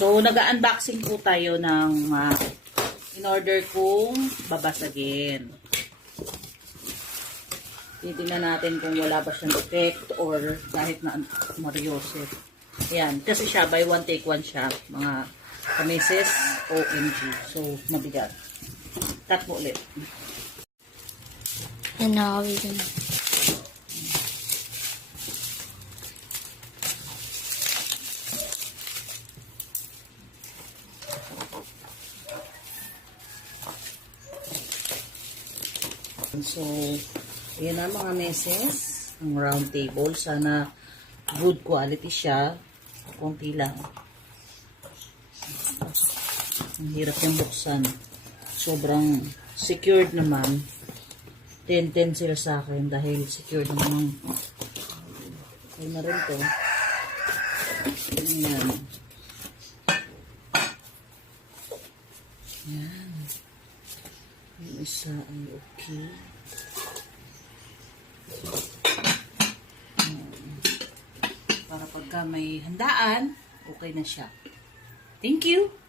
So, nag-unboxing po tayo ng in-order kong babasagin. Titignan natin kung wala ba siyang defect or kahit na mariose. Ayan. Kasi siya, buy one take one siya. Mga kamises, OMG. So, mabigat. Cut mo ulit. And now we can... So, yan na mga meses. Ang round table. Sana good quality siya. Kunti lang. Ang hirap yung buksan. Sobrang secured naman. 10-10 sila sa akin dahil secured naman. Okay na rin to. Ayan. Ayan. Yung isa ay okay. Para pagka may handaan, okay na siya. Thank you!